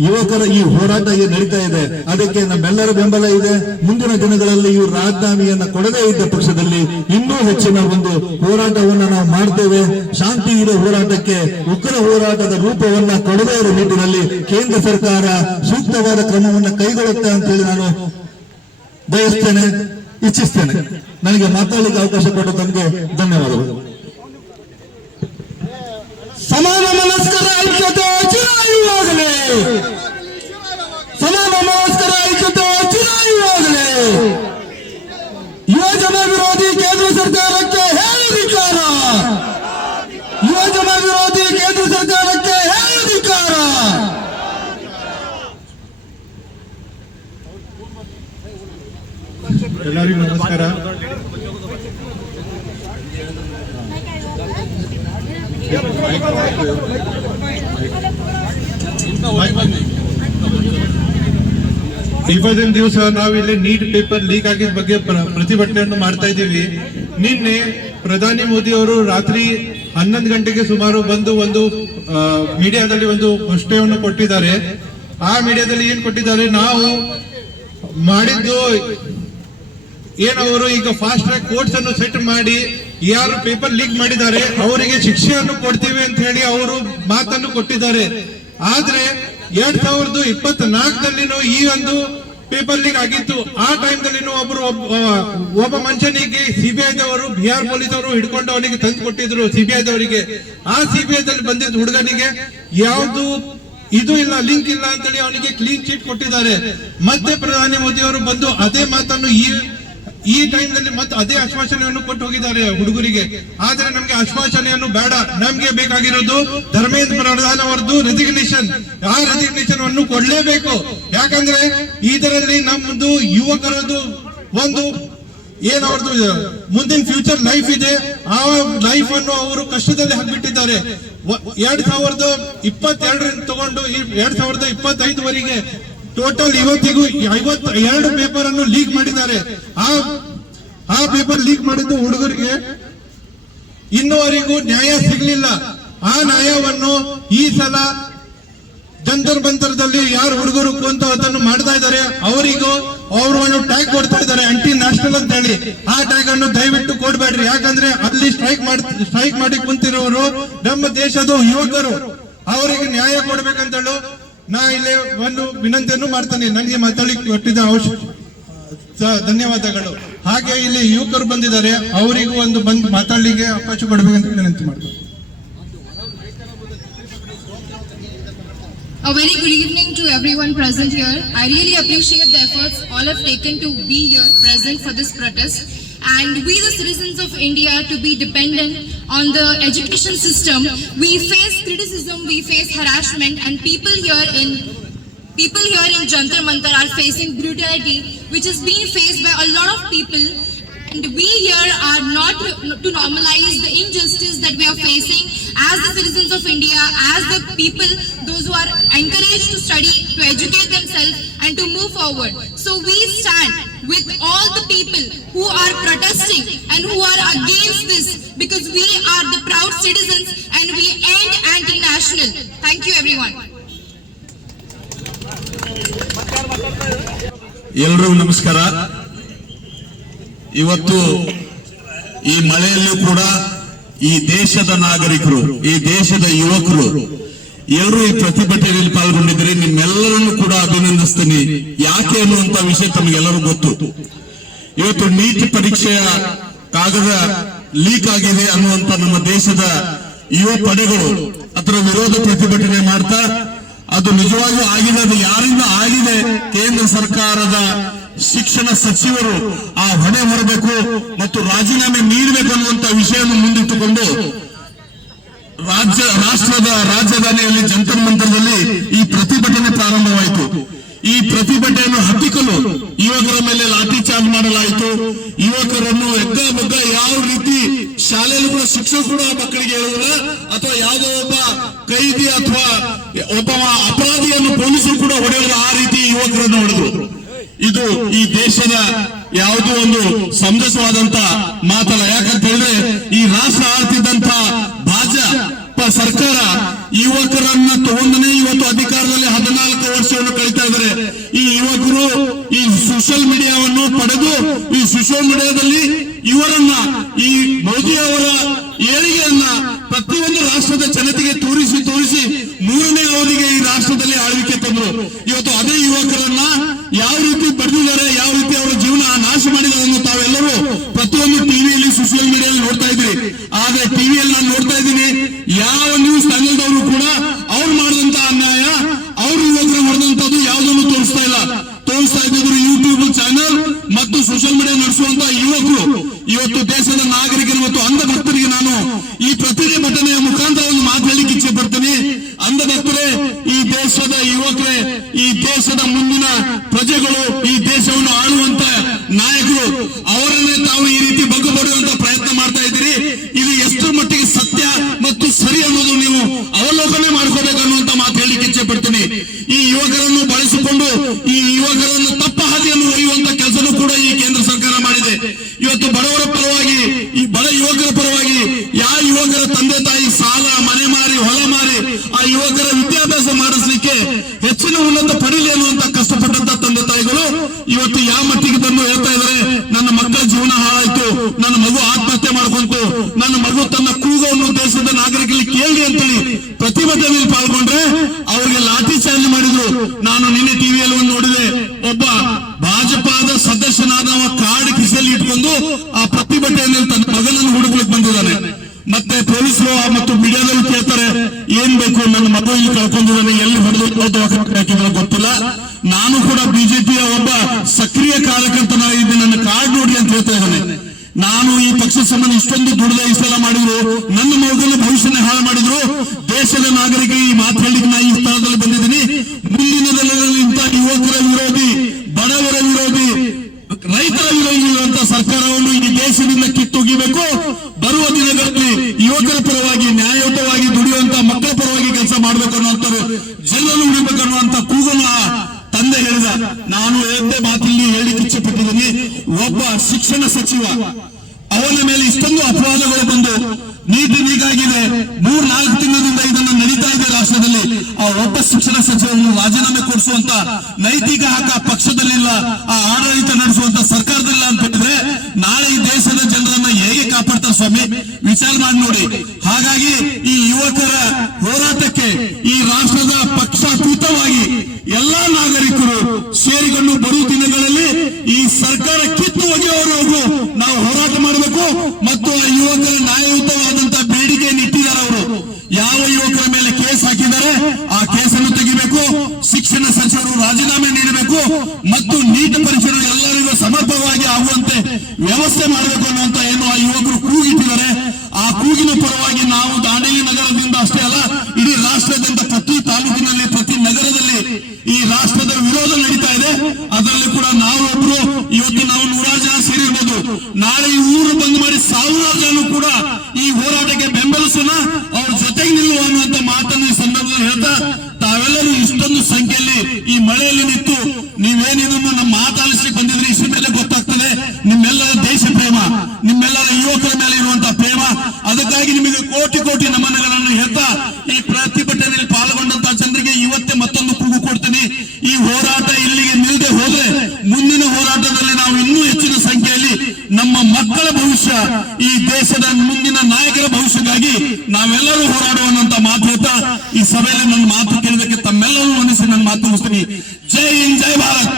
ಯುವಕರ ಈ ಹೋರಾಟ ನಡೀತಾ ಇದೆ, ಅದಕ್ಕೆ ನಮ್ಮೆಲ್ಲರ ಬೆಂಬಲ ಇದೆ. ಮುಂದಿನ ದಿನಗಳಲ್ಲಿ ಇವರು ರಾಜೀನಾಮೆಯನ್ನ ಕೊಡದೇ ಇದ್ದ ಪಕ್ಷದಲ್ಲಿ ಇನ್ನೂ ಹೆಚ್ಚಿನ ಒಂದು ಹೋರಾಟವನ್ನ ನಾವು ಮಾಡ್ತೇವೆ. ಶಾಂತಿ ಇರೋ ಹೋರಾಟಕ್ಕೆ ಉಗ್ರ ಹೋರಾಟದ ರೂಪವನ್ನ ಕೊಡದೇ ಇರೋ ನಿಟ್ಟಿನಲ್ಲಿ ಕೇಂದ್ರ ಸರ್ಕಾರ ಸೂಕ್ತವಾದ ಕ್ರಮವನ್ನ ಕೈಗೊಳ್ಳುತ್ತೆ ಅಂತ ಹೇಳಿ ನಾನು ಬಯಸ್ತೇನೆ, ಇಚ್ಛಿಸ್ತೇನೆ. ನನಗೆ ಮಾತಾಡಲಿಕ್ಕೆ ಅವಕಾಶ ಕೊಟ್ಟ ತಮಗೆ ಧನ್ಯವಾದಗಳು. ಸಮಾನ ಮನಸ್ಕರ ಐಕ್ಯತೆ ಚಿರಾಯುವಾಗಲೇ, ಸಮಾನ ಮನಸ್ಕರ ಐಕ್ಯತೆ ಚಿರಾಯುವಾಗಲೇ. ಯುವಜನ ವಿರೋಧಿ ಕೇಂದ್ರ ಸರ್ಕಾರಕ್ಕೆ ಇವತ್ತಿನ ದಿವಸ ನಾವಿಲ್ಲಿ ನೀಟ್ ಪೇಪರ್ ಲೀಕ್ ಆಗಿದ ಬಗ್ಗೆ ಪ್ರತಿಭಟನೆಯನ್ನು ಮಾಡ್ತಾ ಇದ್ದೀವಿ. ನಿನ್ನೆ ಪ್ರಧಾನಿ ಮೋದಿ ಅವರು ರಾತ್ರಿ 11 ಗಂಟೆಗೆ ಸುಮಾರು ಬಂದು ಒಂದು ಮೀಡಿಯಾದಲ್ಲಿ ಒಂದು ವಿಷಯವನ್ನು ಕೊಟ್ಟಿದ್ದಾರೆ. ಆ ಮೀಡಿಯಾದಲ್ಲಿ ಏನ್ ಕೊಟ್ಟಿದ್ದಾರೆ, ನಾವು ಮಾಡಿದ್ದು ಏನವರು ಈಗ ಫಾಸ್ಟ್ ಟ್ರ್ಯಾಕ್ ಕೋರ್ಟ್ಸ್ ಅನ್ನು ಸೆಟ್ ಮಾಡಿ ಯಾರು ಪೇಪರ್ ಲೀಕ್ ಮಾಡಿದ್ದಾರೆ ಅವರಿಗೆ ಶಿಕ್ಷೆಯನ್ನು ಕೊಡ್ತೀವಿ ಅಂತ ಹೇಳಿ ಅವರು ಮಾತನ್ನು ಕೊಟ್ಟಿದ್ದಾರೆ. ಆದ್ರೆ 2024 ಈ ಒಂದು ಪೇಪರ್ ಲೀಕ್ ಆಗಿತ್ತು. ಆ ಟೈಮ್ದಲ್ಲಿ ಒಬ್ಬ ಮನುಷ್ಯನಿಗೆ ಸಿಬಿಐದವರು, ಬಿಹಾರ್ ಪೊಲೀಸ್ ಅವರು ಹಿಡ್ಕೊಂಡು ಅವನಿಗೆ ತಂದು ಕೊಟ್ಟಿದ್ರು ಸಿಬಿಐದವರಿಗೆ. ಆ ಸಿಬಿಐದಲ್ಲಿ ಬಂದಿದ್ದ ಹುಡುಗನಿಗೆ ಯಾವುದು ಇದು ಇಲ್ಲ, ಲಿಂಕ್ ಇಲ್ಲ ಅಂತೇಳಿ ಅವನಿಗೆ ಕ್ಲೀನ್ ಚೀಟ್ ಕೊಟ್ಟಿದ್ದಾರೆ. ಮತ್ತೆ ಪ್ರಧಾನಿ ಮೋದಿ ಅವರು ಬಂದು ಅದೇ ಮಾತನ್ನು ಈ ಟೈಮ್ನಲ್ಲಿ ಮತ್ತೆ ಅದೇ ಆಶ್ವಾಸನೆಯನ್ನು ಕೊಟ್ಟು ಹೋಗಿದ್ದಾರೆ ಹುಡುಗರಿಗೆ. ಆದ್ರೆ ನಮ್ಗೆ ಆಶ್ವಾಸನೆಯನ್ನು ಬೇಡ, ನಮ್ಗೆ ಬೇಕಾಗಿರೋದು ಧರ್ಮೇಂದ್ರ ಪ್ರಧಾನ್ ಅವರದ್ದು ರೆಸಿಗ್ನೇಷನ್. ಆ ರೆಸಿಗ್ನೇಷನ್ ಅನ್ನು ಕೊಡ್ಲೇಬೇಕು. ಯಾಕಂದ್ರೆ ಇದರಲ್ಲಿ ನಮ್ದು ಯುವಕರದ್ದು ಒಂದು ಅವ್ರದ್ದು ಮುಂದಿನ ಫ್ಯೂಚರ್ ಲೈಫ್ ಇದೆ. ಆ ಲೈಫ್ ಅನ್ನು ಅವರು ಕಷ್ಟದಲ್ಲಿ ಹಾಕ್ಬಿಟ್ಟಿದ್ದಾರೆ. 2022 ತಗೊಂಡು 2025ವರೆಗೆ ಟೋಟಲ್ ಇವತ್ತಿಗೂ 52 ಪೇಪರ್ ಅನ್ನು ಲೀಕ್ ಮಾಡಿದ್ದಾರೆ. ಆ ಪೇಪರ್ ಲೀಕ್ ಮಾಡಿದ್ದು ಹುಡುಗರಿಗೆ ಇನ್ನುವರೆಗೂ ನ್ಯಾಯ ಸಿಗಲಿಲ್ಲ. ಆ ನ್ಯಾಯವನ್ನು ಈ ಸಲ ಜಂತರ್ ಮಂತರದಲ್ಲಿ ಯಾರು ಹುಡುಗರು ಕುಂತು ಅದನ್ನು ಮಾಡ್ತಾ ಇದ್ದಾರೆ ಅವರಿಗೂ ಅವರು ಒಂದು ಟ್ಯಾಗ್ ಕೊಡ್ತಾ ಇದ್ದಾರೆ, ಆಂಟಿ ನ್ಯಾಷನಲ್ ಅಂತ ಹೇಳಿ. ಆ ಟ್ಯಾಗ್ ಅನ್ನು ದಯವಿಟ್ಟು ಕೊಡ್ಬೇಡ್ರಿ. ಯಾಕಂದ್ರೆ ಅಲ್ಲಿ ಸ್ಟ್ರೈಕ್ ಮಾಡಿ ಕುಂತಿರೋರು ನಮ್ಮ ದೇಶದ ಯುವಕರು, ಅವರಿಗೆ ನ್ಯಾಯ ಕೊಡ್ಬೇಕಂತೇಳಿ ನಾ ಇಲ್ಲಿ ಒಂದು ವಿನಂತಿಯನ್ನು ಮಾಡ್ತಾನೆ. ನನಗೆ ಮಾತಾಡಿ ಕೊಟ್ಟಿದ್ದ ಧನ್ಯವಾದಗಳು. ಹಾಗೆ ಇಲ್ಲಿ ಯುವಕರು ಬಂದಿದ್ದಾರೆ, ಅವರಿಗೂ ಒಂದು ಬಂದು ಮಾತಾಡ್ಲಿಕ್ಕೆ ಅವಕಾಶ ಕೊಡ್ಬೇಕಂತ ವಿನಂತಿ ಮಾಡ್ತಾರೆ. A very good evening to everyone present here. I really appreciate the efforts all have taken to be here present for this protest. And we the citizens of India to be dependent on the education system, we face criticism, we face harassment, and people here in Jantar Mantar are facing brutality which is being faced by a lot of people. And we here are not to normalize the injustice that we are facing as the citizens of India, as the people, those who are encouraged to study, to educate themselves and to move forward. So we stand with all the people who are protesting and who are against this, because we are the proud citizens and we end anti-national. Thank you everyone. ಎಲ್ಲರಿಗೂ ನಮಸ್ಕಾರ. ಇವತ್ತು ಈ ಮಳೆಯಲ್ಲೂ ಕೂಡ ಈ ದೇಶದ ನಾಗರಿಕರು, ಈ ದೇಶದ ಯುವಕರು ಎಲ್ಲರೂ ಈ ಪ್ರತಿಭಟನೆಯಲ್ಲಿ ಪಾಲ್ಗೊಂಡಿದ್ದೀರಿ. ನಿಮ್ಮೆಲ್ಲರನ್ನು ಕೂಡ ಅಭಿನಂದಿಸ್ತೀನಿ. ಯಾಕೆ ಅನ್ನುವಂತ ವಿಷಯ ತಮಗೆಲ್ಲರೂ ಗೊತ್ತು. ಇವತ್ತು ನೀಟ್ ಪರೀಕ್ಷೆಯ ಕಾಗದ ಲೀಕ್ ಆಗಿದೆ ಅನ್ನುವಂತ ನಮ್ಮ ದೇಶದ ಯುವ ಪಡೆಗಳು ಅದರ ವಿರೋಧ ಪ್ರತಿಭಟನೆ ಮಾಡ್ತಾ, ಅದು ನಿಜವಾಗಿಯೂ ಆಗಿದೆ, ಅದು ಯಾರಿಂದ ಆಗಿದೆ, ಕೇಂದ್ರ ಸರ್ಕಾರದ ಶಿಕ್ಷಣ ಸಚಿವರು ಆ ಹೊಣೆ ಹೊರಬೇಕು ಮತ್ತು ರಾಜೀನಾಮೆ ನೀಡಬೇಕು ಅನ್ನುವಂತ ವಿಷಯವನ್ನು ಮುಂದಿಟ್ಟುಕೊಂಡು ರಾಷ್ಟ್ರದ ರಾಜಧಾನಿಯಲ್ಲಿ ಜಂತರ್ ಮಂತರದಲ್ಲಿ ಈ ಪ್ರತಿಭಟನೆ ಪ್ರಾರಂಭವಾಯಿತು. ಈ ಪ್ರತಿಭಟನೆಯನ್ನು ಹತ್ತಿಕ್ಕಲು ಯುವಕರ ಮೇಲೆ ಲಾಠಿ ಚಾರ್ಜ್ ಮಾಡಲಾಯಿತು. ಯುವಕರನ್ನು ಎಗ್ಗ ಯಾವ ರೀತಿ ಶಾಲೆಯಲ್ಲಿ ಕೂಡ ಶಿಕ್ಷಕರು ಕೂಡ ಮಕ್ಕಳಿಗೆ ಹೇಳುವುದಿಲ್ಲ, ಅಥವಾ ಯಾವುದೋ ಒಬ್ಬ ಕೈದಿ ಅಥವಾ ಒಬ್ಬ ಅಪರಾಧಿಯನ್ನು ಪೊಲೀಸರು ಕೂಡ ಹೊಡೆಯುವುದಿಲ್ಲ, ಆ ರೀತಿ ಯುವಕರನ್ನು ಹೊಡೆದರು. ಇದು ಈ ದೇಶದ ಯಾವುದೋ ಒಂದು ಸಮಂಜಸವಾದಂತ ಮಾತಲ್ಲ. ಯಾಕಂತ ಹೇಳಿದ್ರೆ ಈ ರಾಷ್ಟ್ರ ಆಳ್ತಿದ್ದಂತ ಭಾಜಪ ಸರ್ಕಾರ ಯುವಕರನ್ನ ತಗೊಂಡನೇ ಇವತ್ತು ಅಧಿಕಾರದಲ್ಲಿ 14 ವರ್ಷವನ್ನು ಕಳೀತಾ ಇದ್ದಾರೆ. ಈ ಯುವಕರು ಈ ಸೋಷಿಯಲ್ ಮೀಡಿಯಾವನ್ನು ಪಡೆದು ಈ ಸೋಷಿಯಲ್ ಮೀಡಿಯಾದಲ್ಲಿ ಇವರನ್ನ, ಈ ಮೋದಿ ಅವರ ಏಳಿಗೆಯನ್ನ ಪ್ರತಿಯೊಂದು ರಾಷ್ಟ್ರದ ಜನತೆಗೆ ತೋರಿಸಿ 3ನೇ ಅವಧಿಗೆ ಈ ರಾಷ್ಟ್ರದಲ್ಲಿ ಆಳ್ವಿಕೆ ತಂದರು. ಇವತ್ತು ಅದೇ ಯುವಕರನ್ನ ಯಾವ ರೀತಿ ಪಡೆದಿದ್ದಾರೆ, ಯಾವ ರೀತಿ ಅವರ ಜೀವನ ನಾಶ ಮಾಡಿದ್ದಾರೆ ತಾವೆಲ್ಲರೂ ಪ್ರತಿಯೊಂದು ಟಿವಿಯಲ್ಲಿ, ಸೋಷಿಯಲ್ ಮೀಡಿಯಾದಲ್ಲಿ ನೋಡ್ತಾ ಇದ್ರಿ. ಆದ್ರೆ ಟಿವಿಯಲ್ಲಿ ನಾನು ನೋಡ್ತಾ ಇದ್ದೀನಿ, ಯಾವ ನ್ಯೂಸ್ ಚಾನೆಲ್ದವರು ಕೂಡ ಅವ್ರು ಮಾಡಿದಂತ ಅನ್ಯಾಯ, ಅವರು ಯುವಕರು ಮಾಡಿದಂತದ್ದು ಯಾವುದನ್ನು ತೋರಿಸ್ತಾ ಇದ್ದರು. ಯೂಟ್ಯೂಬ್ ಚಾನೆಲ್ ಮತ್ತು ಸೋಷಿಯಲ್ ಮೀಡಿಯಾ ನಡೆಸುವಂತ ಯುವಕರು ಇವತ್ತು ದೇಶದ ನಾಗರಿಕರು ಮತ್ತು ಅಂಧ ಭಕ್ತರಿಗೆ ನಾನು ಈ ಪ್ರತಿಭಟನೆಯ ಮುಖಾಂತರ ಒಂದು ಮಾತಾಡಲಿಕ್ಕೆ ಇಚ್ಛೆ ಪಡ್ತೀನಿ. ಅಂಧ ಭಕ್ತರೇ, ಈ ದೇಶದ ಯುವಕರೇ, ಈ ದೇಶದ ಮುಂದಿನ ಪ್ರಜೆಗಳು, ಈ ದೇಶವನ್ನು ಆಳುವಂತ ನಾಯಕರು, ಅವರನ್ನೇ ತಾವು ಈ ರೀತಿ ಬಗ್ಗು ಬಡಿಯುವಂತ ಪ್ರಯತ್ನ ಮಾಡ್ತಾ ಇದ್ದೀರಿ. ಇದು ಎಷ್ಟು ಮಟ್ಟಿಗೆ ಸತ್ಯ ಮತ್ತು ಸರಿ ತಂದೆ ತಾಯಿ ಸಾಲ ಮನೆ ಮಾರಿ ಹೊಲ ಮಾರಿ ಆ ಯುವಕರ ವಿದ್ಯಾಭ್ಯಾಸ ಮಾಡಿಸ್ಲಿಕ್ಕೆ ಹೆಚ್ಚಿನ ಉನ್ನತ ಪಡೀಲಿ ಅನ್ನುವಂತ ಕಷ್ಟಪಟ್ಟಂತ ತಂದೆ ತಾಯಿಗಳು ಇವತ್ತು ಯಾವ ಮಟ್ಟಿಗೆ ಬಂದು ಹೇಳ್ತಾ ಇದ್ದಾರೆ, ನನ್ನ ಮಕ್ಕಳ ಜೀವನ ಹಾಳಾಯ್ತು, ನನ್ನ ಮಗು ಆತ್ಮಹತ್ಯೆ ಮಾಡ್ಕೊಂತು, ನನ್ನ ಮಗು ತನ್ನ ಕೂಗವನ್ನು ದೇಶದ ನಾಗರಿಕರಿಗೆ ಕೇಳಿ ಅಂತೇಳಿ ಪ್ರತಿಭಟನೆಯಲ್ಲಿ ಪಾಲ್ಗೊಂಡ್ರೆ ಅವರಿಗೆ ಲಾಠಿ ಚಾರ್ಜ್ ಮಾಡಿದ್ರು. ನಾನು ನಿನ್ನೆ ಟಿವಿಯಲ್ಲಿ ಒಂದು ನೋಡಿದೆ, ಒಬ್ಬ ಭಾಜಪಾದ ಸದಸ್ಯನಾದವ ಕಾರ್ಡ್ ಕಿಸೆಯಲ್ಲಿ ಇಟ್ಕೊಂಡು ಆ ಪ್ರತಿಭಟನೆಯಲ್ಲಿ ತನ್ನ ಮಗನನ್ನು ಹುಡುಕ್ಲಿಕ್ಕೆ ಬಂದಿದ್ದಾನೆ. ಮತ್ತೆ ಪೊಲೀಸರು ಮತ್ತು ಮೀಡಿಯಾದಲ್ಲಿ ಕೇಳ್ತಾರೆ, ಏನ್ ಬೇಕು, ನನ್ನ ಮಗ ಇಲ್ಲಿ ಕಳ್ಕೊಂಡಿದ್ದಾನೆ, ಎಲ್ಲಿ ಹೊಡೆದು ಹಾಕಿದ್ರೆ ಗೊತ್ತಿಲ್ಲ. ನಾನು ಕೂಡ ಬಿಜೆಪಿಯ ಒಬ್ಬ ಸಕ್ರಿಯ ಕಾರ್ಯಕರ್ತನಾಗಿದ್ದೀನಿ, ನನ್ನ ಕಾರ್ಡ್ ನೋಡಿ ಅಂತ ಹೇಳ್ತಾ ಇದ್ದಾನೆ. ನಾನು ಈ ಪಕ್ಷ ಸಂಬಂಧ ಇಷ್ಟೊಂದು ದುಡಿದ ಇಷ್ಟೆಲ್ಲ ಮಾಡಿದ್ರು, ನನ್ನ ಮಗನ ಭವಿಷ್ಯನ ಹಾಳು ಮಾಡಿದ್ರು. ದೇಶದ ನಾಗರಿಕ ಈ ಮಾತು ಹೇಳಿಕ್ಕೆ ನಾ ಈ ಸ್ಥಳದಲ್ಲಿ ಬಂದಿದ್ದೀನಿ. ಮುಂದಿನ ದಿನಗಳಲ್ಲಿ ಇಂಥ ಯುವಕರ ವಿರೋಧಿ, ಬಡವರ ವಿರೋಧಿ, ರೈತರ ವಿರೋಧಿ ಇರುವಂತ ಸರ್ಕಾರವನ್ನು ಈ ದೇಶದಿಂದ ಕಿತ್ತೊಗಿಬೇಕು. ಬರುವ ದಿನಗಳಲ್ಲಿ ಯುವಕರ ಪರವಾಗಿ ನ್ಯಾಯಯುತವಾಗಿ ದುಡಿಯುವಂತ ಮಕ್ಕಳ ಪರವಾಗಿ ಕೆಲಸ ಮಾಡಬೇಕು ಅನ್ನುವಂಥವ್ರು, ಜನರನ್ನು ಉಳಿಬೇಕು ಅನ್ನುವಂತ ಕೂಗನ್ನು ತಂದೆ ಹೇಳಿದ. ನಾನು ಎರಡನೇ ಮಾತಿಲ್ಲಿ ಹೇಳಿಕ್ಕೆ ಇಚ್ಛೆ ಪಟ್ಟಿದ್ದೀನಿ. ಒಬ್ಬ ಶಿಕ್ಷಣ ಸಚಿವ, ಅವನ ಮೇಲೆ ಇಷ್ಟೊಂದು ಅಪವಾದಗಳು ಬಂದು ನೀತಿ ಹೀಗಾಗಿದೆ, 3-4 ತಿಂಗಳಿಂದ ಇದನ್ನು ನಡೀತಾ ಇದೆ ರಾಷ್ಟ್ರದಲ್ಲಿ. ಆ ಒಬ್ಬ ಶಿಕ್ಷಣ ಸಚಿವರನ್ನು ರಾಜೀನಾಮೆ ಕೊಡಿಸುವಂತ ನೈತಿಕ ಹಕ್ಕ ಪಕ್ಷದಲ್ಲಿಲ್ಲ, ಆ ಆಡಳಿತ ನಡೆಸುವಂತ ಸರ್ಕಾರದಲ್ಲಿಲ್ಲ ಅಂತ ಹೇಳಿದ್ರೆ ನಾಳೆ ಈ ದೇಶದ ಜನರನ್ನ ಹೇಗೆ ಕಾಪಾಡ್ತಾರೆ ಸ್ವಾಮಿ? ವಿಚಾರ ಮಾಡಿ ನೋಡಿ. ಹಾಗಾಗಿ ಈ ಯುವಕರ ಹೋರಾಟಕ್ಕೆ ಈ ರಾಷ್ಟ್ರದ ಪಕ್ಷಾತೀತವಾಗಿ ಎಲ್ಲಾ ನಾಗರಿಕರು ಸೇರಿಕೊಂಡು ಬರುವ ದಿನಗಳಲ್ಲಿ ಈ ಸರ್ಕಾರ ಕಿತ್ತು ಒಗೆಯವರೆಗೂ ನಾವು ಹೋರಾಟ ಮಾಡಬೇಕು. ಮತ್ತು ಆ ಯುವಕರ ನ್ಯಾಯಯುತವಾದಂತಹ ಬೇಡಿಕೆಯನ್ನು ಇಟ್ಟಿದ್ದಾರೆ. ಅವರು ಯಾವ ಯುವಕರ ಮೇಲೆ ಕೇಸ್ ಹಾಕಿದ್ದಾರೆ ಆ ಕೇಸನ್ನು ತೆಗಿಬೇಕು, ಶಿಕ್ಷಣ ಸಚಿವರು ರಾಜೀನಾಮೆ ನೀಡಬೇಕು ಮತ್ತು ನೀಟ್ ಪರೀಕ್ಷೆ ಎಲ್ಲರಿಗೂ ಸಮರ್ಪಕವಾಗಿ ಆಗುವಂತೆ ವ್ಯವಸ್ಥೆ ಮಾಡಬೇಕು ಅನ್ನುವಂತ ಏನು ಆ ಯುವಕರು ಕೂಗಿಟ್ಟಿದ್ದಾರೆ. ಆ ಕೂಗಿನ ಪರವಾಗಿ ನಾವು ದಾಂಡೇಲಿ ನಗರದಿಂದ ಅಷ್ಟೇ ಅಲ್ಲ, ಇಡೀ ರಾಷ್ಟ್ರದಿಂದ ಪ್ರತಿ ತಾಲೂಕಿನಲ್ಲಿ ಪ್ರತಿ ನಗರದಲ್ಲಿ ಈ ರಾಷ್ಟ್ರದ ವಿರೋಧ ನಡೀತಾ ಇದೆ. ಅದರಲ್ಲಿ ಕೂಡ ನಾವು ಒಬ್ರು, ಇವತ್ತು ನಾವು 100 ಜನ ಸೇರಿರ್ಬೋದು, ನಾಳೆ ಈ ಊರು ಬಂದ್ ಮಾಡಿ 1000 ಜನ ಕೂಡ ಈ ಹೋರಾಟಕ್ಕೆ ಬೆಂಬಲಿಸೋಣ, ಅವ್ರ ಜೊತೆಗೆ ನಿಲ್ಲುವ ಅನ್ನುವಂತ ಮಾತನ್ನು ಈ ಸಂದರ್ಭದಲ್ಲಿ ಹೇಳ್ತಾ, ತಾವೆಲ್ಲರೂ ಇಷ್ಟೊಂದು ಸಂಖ್ಯೆಯಲ್ಲಿ ಈ ಮಳೆಯಲ್ಲಿ ನಿಂತು ನೀವೇನಿದನ್ನು ನಮ್ಮ ಮಾತಾಡಿಸ್ಲಿಕ್ಕೆ ಬಂದಿದ್ರಿ, ಇದ್ರ ಮೇಲೆ ಗೊತ್ತಾಗ್ತದೆ ನಿಮ್ಮೆಲ್ಲರ ದೇಶ ಪ್ರೇಮ, ನಿಮ್ಮೆಲ್ಲರ ಯುವಕರ ಮೇಲೆ ಇರುವಂತಹ ಪ್ರೇಮ. ಅದಕ್ಕಾಗಿ ನಿಮಗೆ ಕೋಟಿ ಕೋಟಿ ನಮನಗಳನ್ನು ಹೇಳ್ತಾ ಈ ಪ್ರತಿಭಟನೆಯಲ್ಲಿ ಪಾಲ್ಗೊಂಡಂತಹ ಜನರಿಗೆ ಇವತ್ತೇ ಮತ್ತೊಂದು ಕೂಗು ಕೊಡ್ತೀನಿ. ಈ ಹೋರಾಟ ಇಲ್ಲಿಗೆ ನಿಲ್ಲದೆ ಹೋದ್ರೆ ಮುಂದಿನ ಹೋರಾಟದಲ್ಲಿ ನಾವು ಇನ್ನೂ ಹೆಚ್ಚಿನ ಸಂಖ್ಯೆಯಲ್ಲಿ ನಮ್ಮ ಮಕ್ಕಳ ಭವಿಷ್ಯ, ಈ ದೇಶದ ಮುಂದಿನ ನಾಯಕರ ಭವಿಷ್ಯಕ್ಕಾಗಿ ನಾವೆಲ್ಲರೂ ಹೋರಾಡುವಂತ ಮಾತು ಹೇಳ್ತಾ ಈ ಸಭೆಯಲ್ಲಿ ನನ್ನ ಮಾತು ಕೇಳಿದಕ್ಕೆ ತಮ್ಮೆಲ್ಲರೂ ಮನಸ್ಸಿ ನನ್ನ ಮಾತು ಮುಗಿಸ್ತೀನಿ. ಜೈ ಹಿಂದ್, ಜೈ ಭಾರತ್.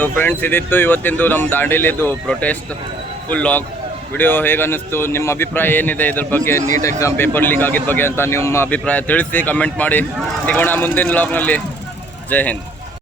ಸೊ ಫ್ರೆಂಡ್ಸ್, ಇದಿತ್ತು ಇವತ್ತಿಂದು ನಮ್ಮ ದಾಂಡೇಲಿದು ಪ್ರೊಟೆಸ್ಟ್ ಫುಲ್ ಲಾಗ್ ವಿಡಿಯೋ. ಹೇಗೆ ಅನ್ನಿಸ್ತು, ನಿಮ್ಮ ಅಭಿಪ್ರಾಯ ಏನಿದೆ ಇದ್ರ ಬಗ್ಗೆ, ನೀಟ್ ಎಕ್ಸಾಮ್ ಪೇಪರ್ ಲೀಕ್ ಆಗಿದ್ದ ಬಗ್ಗೆ ಅಂತ ನಿಮ್ಮ ಅಭಿಪ್ರಾಯ ತಿಳಿಸಿ, ಕಮೆಂಟ್ ಮಾಡಿ. ಸಿಗೋಣ ಮುಂದಿನ ಲಾಗ್ನಲ್ಲಿ. ಜೈ ಹಿಂದ್.